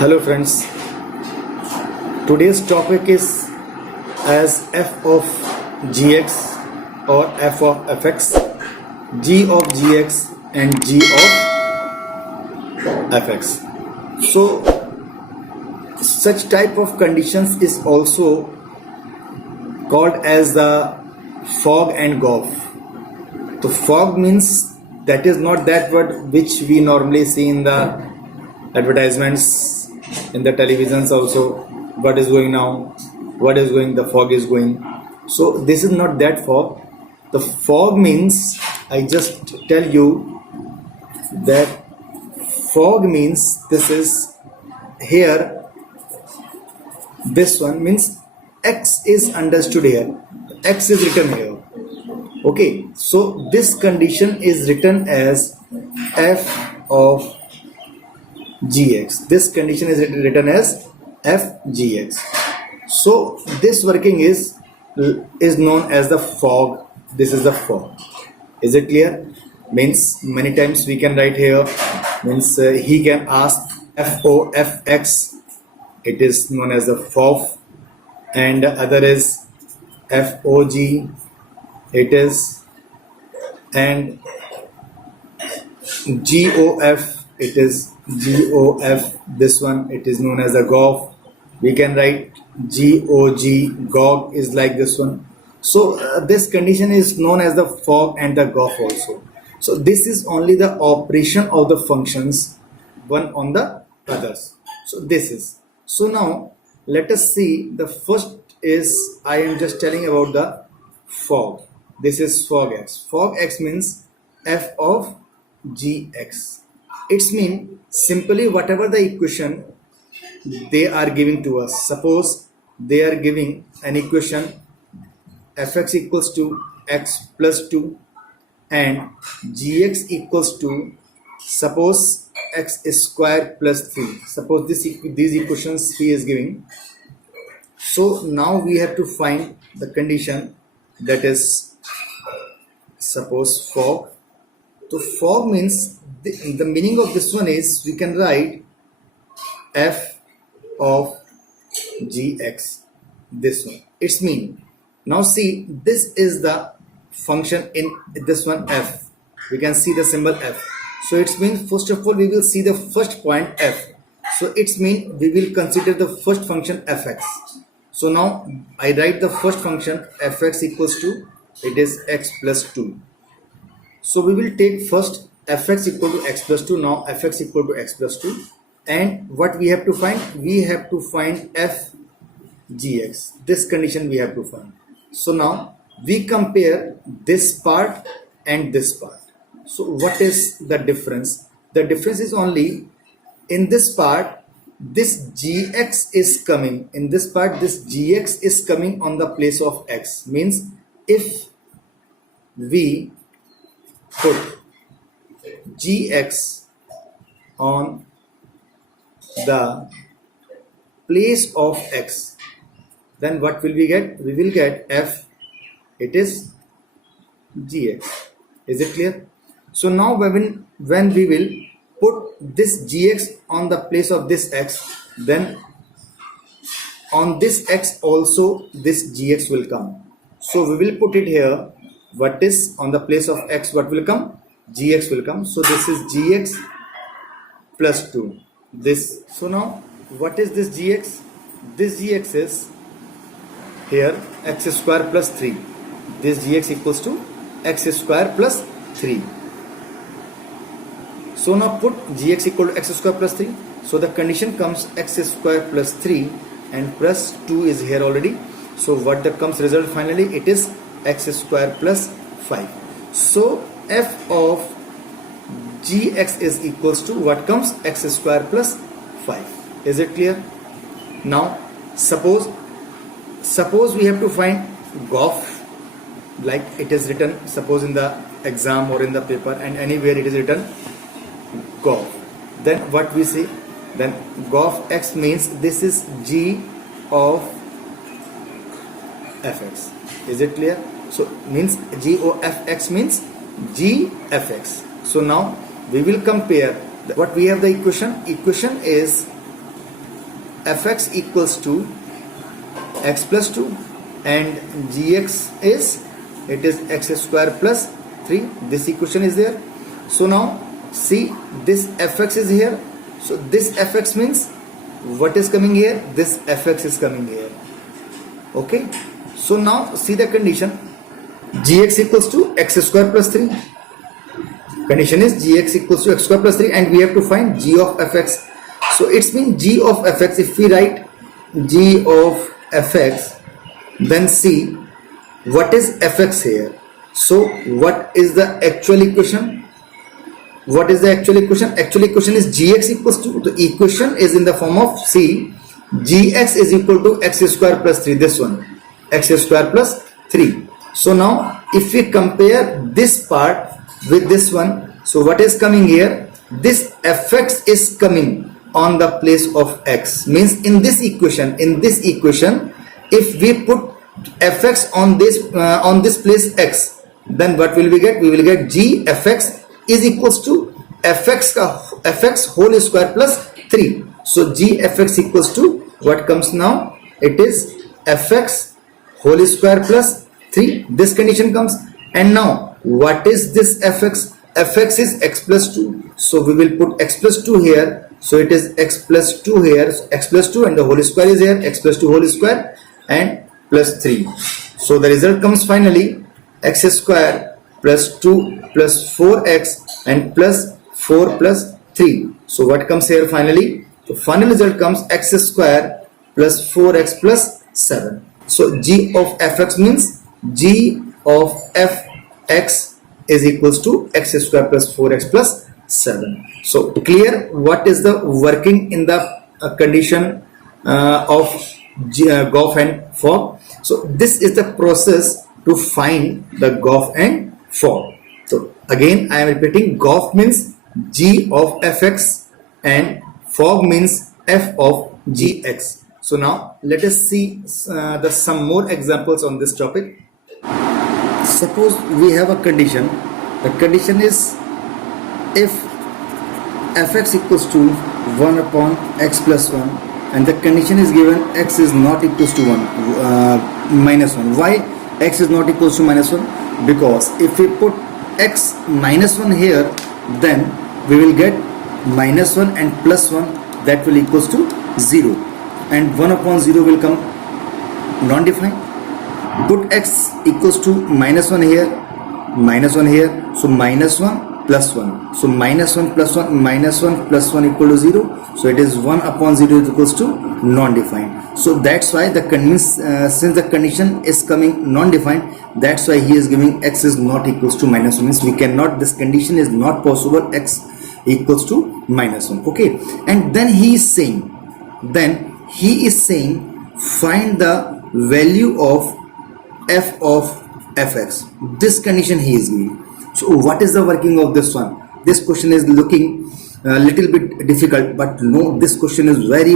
Hello friends, today's topic is as f of gx or f of fx, g of gx and g of fx. So such type of conditions is also called as the fog and gulf. So fog means that is not that word which we normally see in the advertisements, in the televisions also. What is going now, what is going, the fog is going. So this is not that fog. The fog means, I just tell you that fog means this is here, this one means x is understood here, x is written here. Okay, so this condition is written as f of gx. This condition is written as f gx. So this working is known as the fog. This is the fog. Is it clear? Means many times we can write here, means he can ask fo fx, it is known as the fog, and other is fog, it is, and gof, it is gof, this one it is known as the gov. We can write gog is like this one. So this condition is known as the fog and the gov also. So this is only the operation of the functions one on the others. So this is, so now let us see. The first is, I am just telling about the fog. This is fog x. Fog x means f of gx. It's mean simply whatever the equation they are giving to us. Suppose they are giving an equation fx equals to x plus 2 and gx equals to, suppose, x square plus 3. Suppose these equations he is giving. So now we have to find the condition, that is, suppose fog. So fog means the meaning of this one is, we can write f of gx, this one. It's mean, now see, this is the function in this one f. We can see the symbol f. So it's mean, first of all we will see the first point f. So it's mean we will consider the first function fx. So now I write the first function fx equals to, it is x plus 2. So we will take first fx equal to x plus 2. Now fx equal to x plus 2. And what we have to find? We have to find f gx. This condition we have to find. So now we compare this part and this part. So what is the difference? The difference is only in this part, this gx is coming. In this part, this gx is coming on the place of x. Means if we put gx on the place of x, then what will we get? We will get f, it is gx. Is it clear? So now when we will put this gx on the place of this x, then on this x also this gx will come. So we will put it here. What is on the place of x, what will come? Gx will come. So this is gx plus 2. This. So now what is this gx? This gx is here x square plus 3. This gx equals to x square plus 3. So now put gx equal to x square plus 3. So the condition comes x square plus 3 and plus 2 is here already. So what that comes result finally? It is x square plus 5. So f of gx is equals to what comes? X square plus 5. Is it clear? Now suppose we have to find gof, like it is written, suppose in the exam or in the paper, and anywhere it is written gof. Then what we say? Then gof x means this is g of fx. Is it clear? So means g of fx means g fx. So now we will compare what we have. The equation is fx equals to x plus 2 and gx is, it is x square plus 3. This equation is there. So now see, this fx is here, so this fx means what is coming here, this fx is coming here. Okay, so now see the condition, gx equals to x square plus 3. Condition is gx equals to x square plus 3 and we have to find g of fx. So it's mean g of fx, if we write g of fx, then see what is fx here. So what is the actual equation? What is the actual equation? Actual equation is gx equals to, the equation is in the form of, see, gx is equal to x square plus 3, this one, x square plus 3. So now if we compare this part with this one, so what is coming here, this fx is coming on the place of x, means in this equation, if we put fx on this place x, then what will we get? We will get g fx is equals to fx whole square plus 3. So g fx equals to what comes now? It is fx whole square plus 3. This condition comes. And now what is this fx? Fx is x plus 2. So we will put x plus 2 here. So it is x plus 2 here. So x plus 2 and the whole square is here. X plus 2 whole square and plus 3. So the result comes finally x square plus 2 plus 4x and plus 4 plus 3. So what comes here finally? The final result comes x square plus 4x plus 7. So g of fx means g of fx is equals to x square plus 4x plus 7. So clear what is the working in the condition of Goff and Fogg. So this is the process to find the Goff and Fogg. So again I am repeating, Goff means g of fx and Fogg means f of gx. So now let us see some more examples on this topic. Suppose we have a condition. The condition is if fx equals to 1 upon x plus 1 and the condition is given x is not equals to 1 minus 1. Why x is not equals to minus 1? Because if we put x minus 1 here, then we will get minus 1 and plus 1, that will equals to 0 and 1 upon 0 will come non-defined. Put x equals to minus 1 here, minus 1 here, so minus 1 plus 1, so minus 1 plus 1, minus 1 plus 1 equal to 0, so it is 1 upon 0 is equals to non-defined. So that's why the since the condition is coming non-defined, that's why he is giving x is not equals to minus 1, means we cannot, this condition is not possible, x equals to minus 1. Okay, and then he is saying find the value of f of fx. This condition he is giving. So what is the working of this one? This question is looking a little bit difficult, but no, this question is very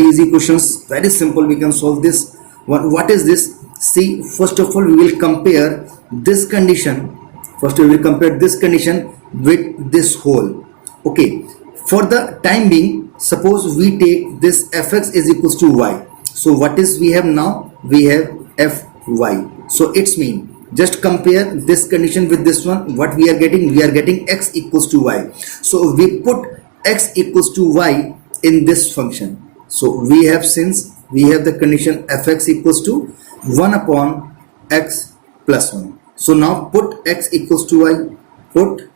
easy questions, very simple. We can solve this. What is this? See, first of all we will compare this condition. First we will compare this condition with this whole. Okay, for the time being, suppose we take this fx is equals to y. So what is we have now? We have fy. So it's mean just compare this condition with this one. What we are getting? We are getting x equals to y. So we put x equals to y in this function. So we have, since we have the condition fx equals to 1 upon x plus 1. So now put x equals to y. Put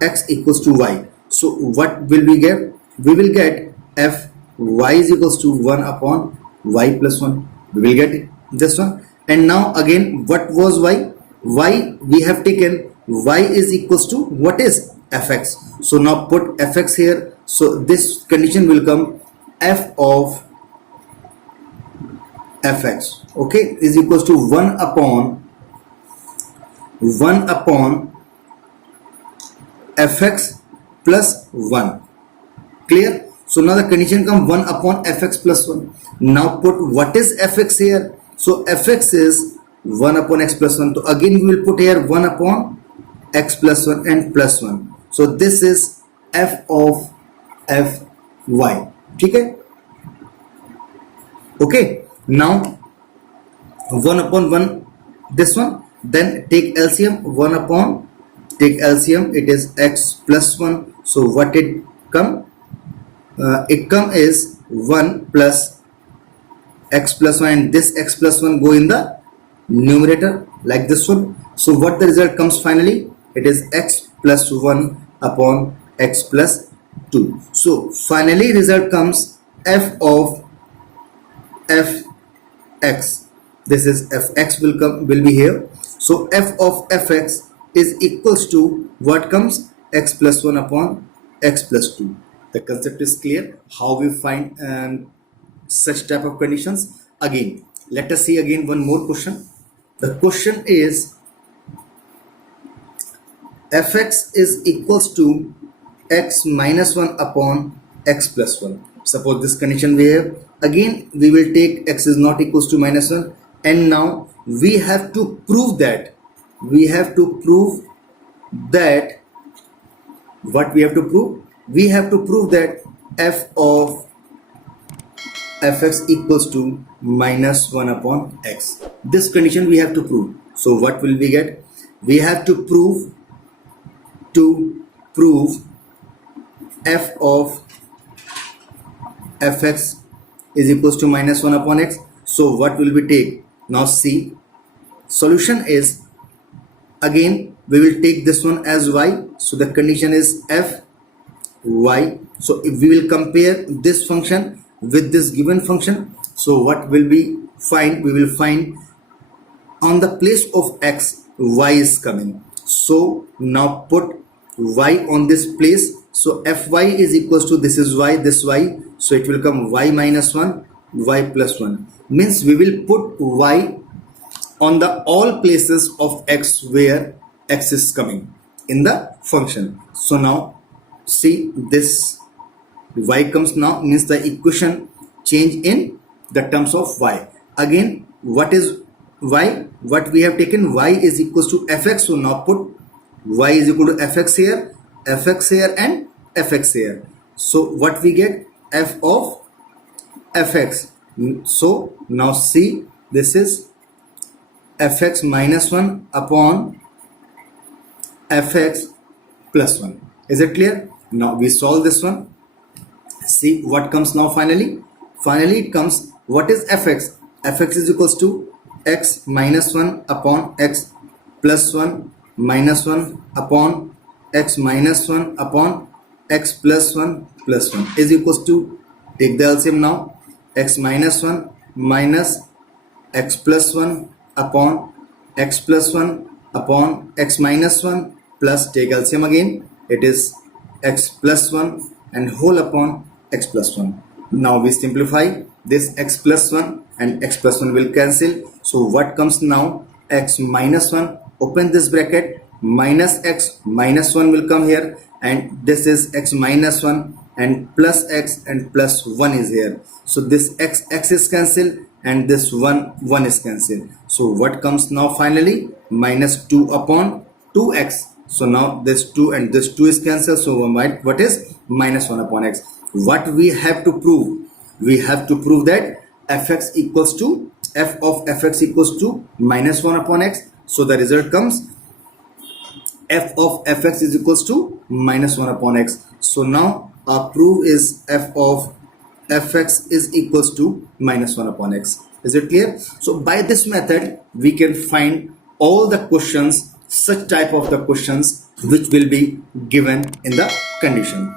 x equals to y. So what will we get? We will get fy is equals to 1 upon y plus 1. We will get it, this one. And now again, what was y? Y we have taken y is equals to what is fx. So now put fx here. So this condition will come f of fx, okay, is equals to 1 upon fx plus 1. Clear? So now the condition come 1 upon fx plus 1. Now put what is fx here? So fx is 1 upon x plus 1. So again we will put here 1 upon x plus 1 and plus 1. So this is f of fy. Okay? Okay, now 1 upon 1 this one, then take LCM. 1 upon, take LCM, it is x plus 1. So what it come is 1 plus x plus 1, and this x plus 1 go in the numerator like this one. So what the result comes finally, it is x plus 1 upon x plus 2. So finally result comes f of fx. This is fx will be here. So f of fx is equals to what comes, x plus 1 upon x plus 2. The concept is clear how we find such type of conditions. Again, let us see again one more question. The question is fx is equals to x minus 1 upon x plus 1. Suppose this condition we have. Again we will take x is not equals to minus 1, and now we have to prove that what we have to prove, we have to prove that f of fx equals to minus 1 upon x. This condition we have to prove. So what will we get? We have to prove f of fx is equals to minus 1 upon x. So what will we take? Now see, solution is, again we will take this one as y. So the condition is f y. So if we will compare this function with this given function, so what will we find? We will find on the place of x, y is coming. So now put y on this place. So fy is equals to, this is y, this y. So it will come y minus 1, y plus 1. Means we will put y on the all places of x where x is coming in the function. So now see, this y comes now, means the equation change in the terms of y. Again, what is y? What we have taken, y is equals to fx. So now put y is equal to fx here and fx here. So what we get? F of fx. So now see, this is fx minus 1 upon fx plus 1. Is it clear? Now we solve this one. See what comes now finally. Finally it comes, what is fx? Fx is equals to x minus 1 upon x plus 1 minus 1 upon x minus 1 upon x plus 1 is equals to, take the LCM now, x minus 1 minus x plus 1 upon x plus 1 upon x minus 1 plus, take LCM again, it is x plus 1 and whole upon x plus 1. Now we simplify this, x plus 1 and x plus 1 will cancel. So what comes now? X minus 1, open this bracket, minus x minus 1 will come here, and this is x minus 1 and plus x and plus 1 is here. So this x is cancelled and this 1 is cancelled. So what comes now finally? Minus 2 upon 2x. So now this 2 and this 2 is cancelled. So what is? Minus 1 upon x. What we have to prove? We have to prove that fx equals to, f of fx equals to minus 1 upon x. So the result comes f of fx is equals to minus 1 upon x. So now our proof is f of fx is equals to minus 1 upon x. Is it clear? So by this method we can find all the questions, such type of the questions which will be given in the condition.